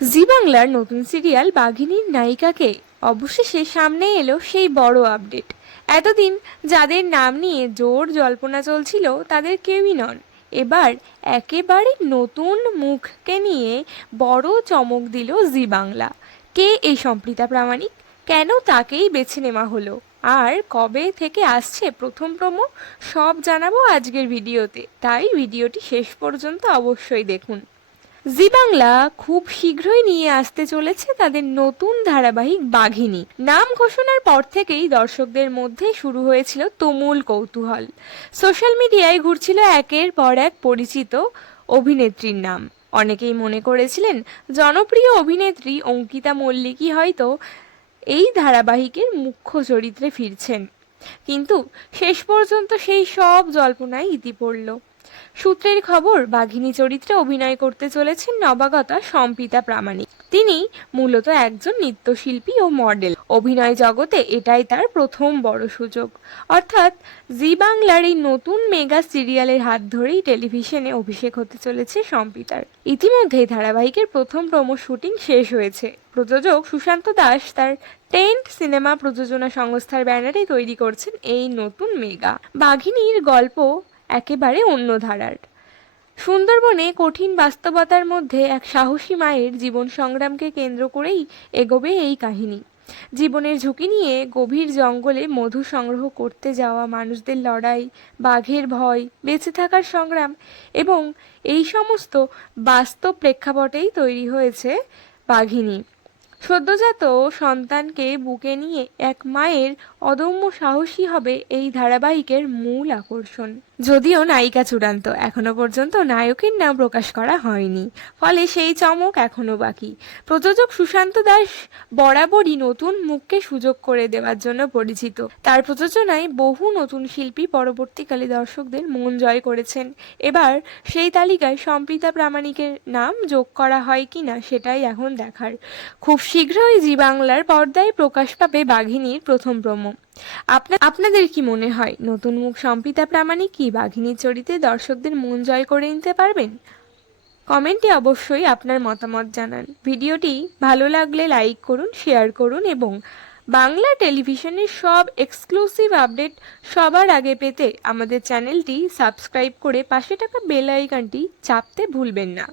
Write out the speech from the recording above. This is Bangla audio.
জি বাংলার নতুন সিরিয়াল বাঘিনীর নায়িকাকে অবশেষে সামনে এলো সেই বড় আপডেট। এতদিন যাদের নাম নিয়ে জোর জল্পনা চলছিল তাদের কেউই নন। এবার একেবারে নতুন মুখকে নিয়ে বড় চমক দিল জি বাংলা। কে এই সম্প্রীতা প্রামাণিক, কেন তাকেই বেছে নেওয়া হলো, আর কবে থেকে আসছে প্রথম প্রোমো, সব জানাবো আজকের ভিডিওতে, তাই ভিডিওটি শেষ পর্যন্ত অবশ্যই দেখুন। জি বাংলা খুব শীঘ্রই নিয়ে আসতে চলেছে তাদের নতুন ধারাবাহিক বাঘিনী। নাম ঘোষণার পর থেকেই দর্শকদের মধ্যে শুরু হয়েছিল তুমুল কৌতূহল। সোশ্যাল মিডিয়ায় ঘুরছিল একের পর এক পরিচিত অভিনেত্রীর নাম। অনেকেই মনে করেছিলেন জনপ্রিয় অভিনেত্রী অঙ্কিতা মল্লিকই হয়তো এই ধারাবাহিকের মুখ্য চরিত্রে ফিরছেন, কিন্তু শেষ পর্যন্ত সেই সব জল্পনায় ইতি পড়ল। সূত্রের খবর, বাঘিনী চরিত্রে অভিনয় করতে চলেছেন নবাগতা সম্প্রীতা প্রামাণিক। তিনি মূলত একজন নৃত্যশিল্পী ও মডেল। অভিনয় জগতে এটাই তার প্রথম বড় সুযোগ। অর্থাৎ জি বাংলার এই নতুন মেগা সিরিয়ালের হাত ধরেই টেলিভিশনে অভিষেক হতে চলেছে সম্প্রীতার। ইতিমধ্যেই ধারাবাহিকের প্রথম প্রোমো শুটিং শেষ হয়েছে। প্রযোজক সুশান্ত দাস তার টেন্ট সিনেমা প্রযোজনা সংস্থার ব্যানারে তৈরি করছেন এই নতুন মেগা বাঘিনীর গল্প। একেবারে অন্য ধারার। সুন্দরবনে কঠিন বাস্তবতার মধ্যে এক সাহসী মায়ের জীবন সংগ্রামকে কেন্দ্র করেই এগোবে এই কাহিনী। জীবনের ঝুঁকি নিয়ে গভীর জঙ্গলে মধু সংগ্রহ করতে যাওয়া মানুষদের লড়াই, বাঘের ভয়, বেঁচে থাকার সংগ্রাম এবং এই সমস্ত বাস্তব প্রেক্ষাপটেই তৈরি হয়েছে বাঘিনী। সদ্যজাত সন্তানকে বুকে নিয়ে এক মায়ের অদম্য সাহসী হবে এই ধারাবাহিকের মূল আকর্ষণ। যদিও নায়িকা চূড়ান্ত, এখনো পর্যন্ত নায়কের নাম প্রকাশ করা হয়নি, ফলে সেই চমক এখনো বাকি। প্রযোজক সুশান্ত দাস বরাবরই নতুন মুখকে সুযোগ করে দেওয়ার জন্য পরিচিত। তার প্রযোজনায় বহু নতুন শিল্পী পরবর্তীকালে দর্শকদের মন জয় করেছেন। এবার সেই তালিকায় সম্প্রীতা প্রামাণিকের নাম যোগ করা হয় কিনা সেটাই এখন দেখার। খুব শীঘ্রই জি বাংলার পর্দায় প্রকাশ পাবে বাঘিনীর প্রথম প্রোমো। আপনাদের কি মনে হয়, নতুন মুখ সম্প্রীতা প্রামাণিক কি বাঘিনীর চরিত্রে দর্শকদের মন জয় করে নিতে পারবেন? কমেন্টে অবশ্যই আপনার মতামত জানান। ভিডিওটি ভালো লাগলে লাইক করুন, শেয়ার করুন এবং বাংলা টেলিভিশনের সব এক্সক্লুসিভ আপডেট সবার আগে পেতে আমাদের চ্যানেলটি সাবস্ক্রাইব করে পাশে থাকা বেল আইকনটি চাপতে ভুলবেন না।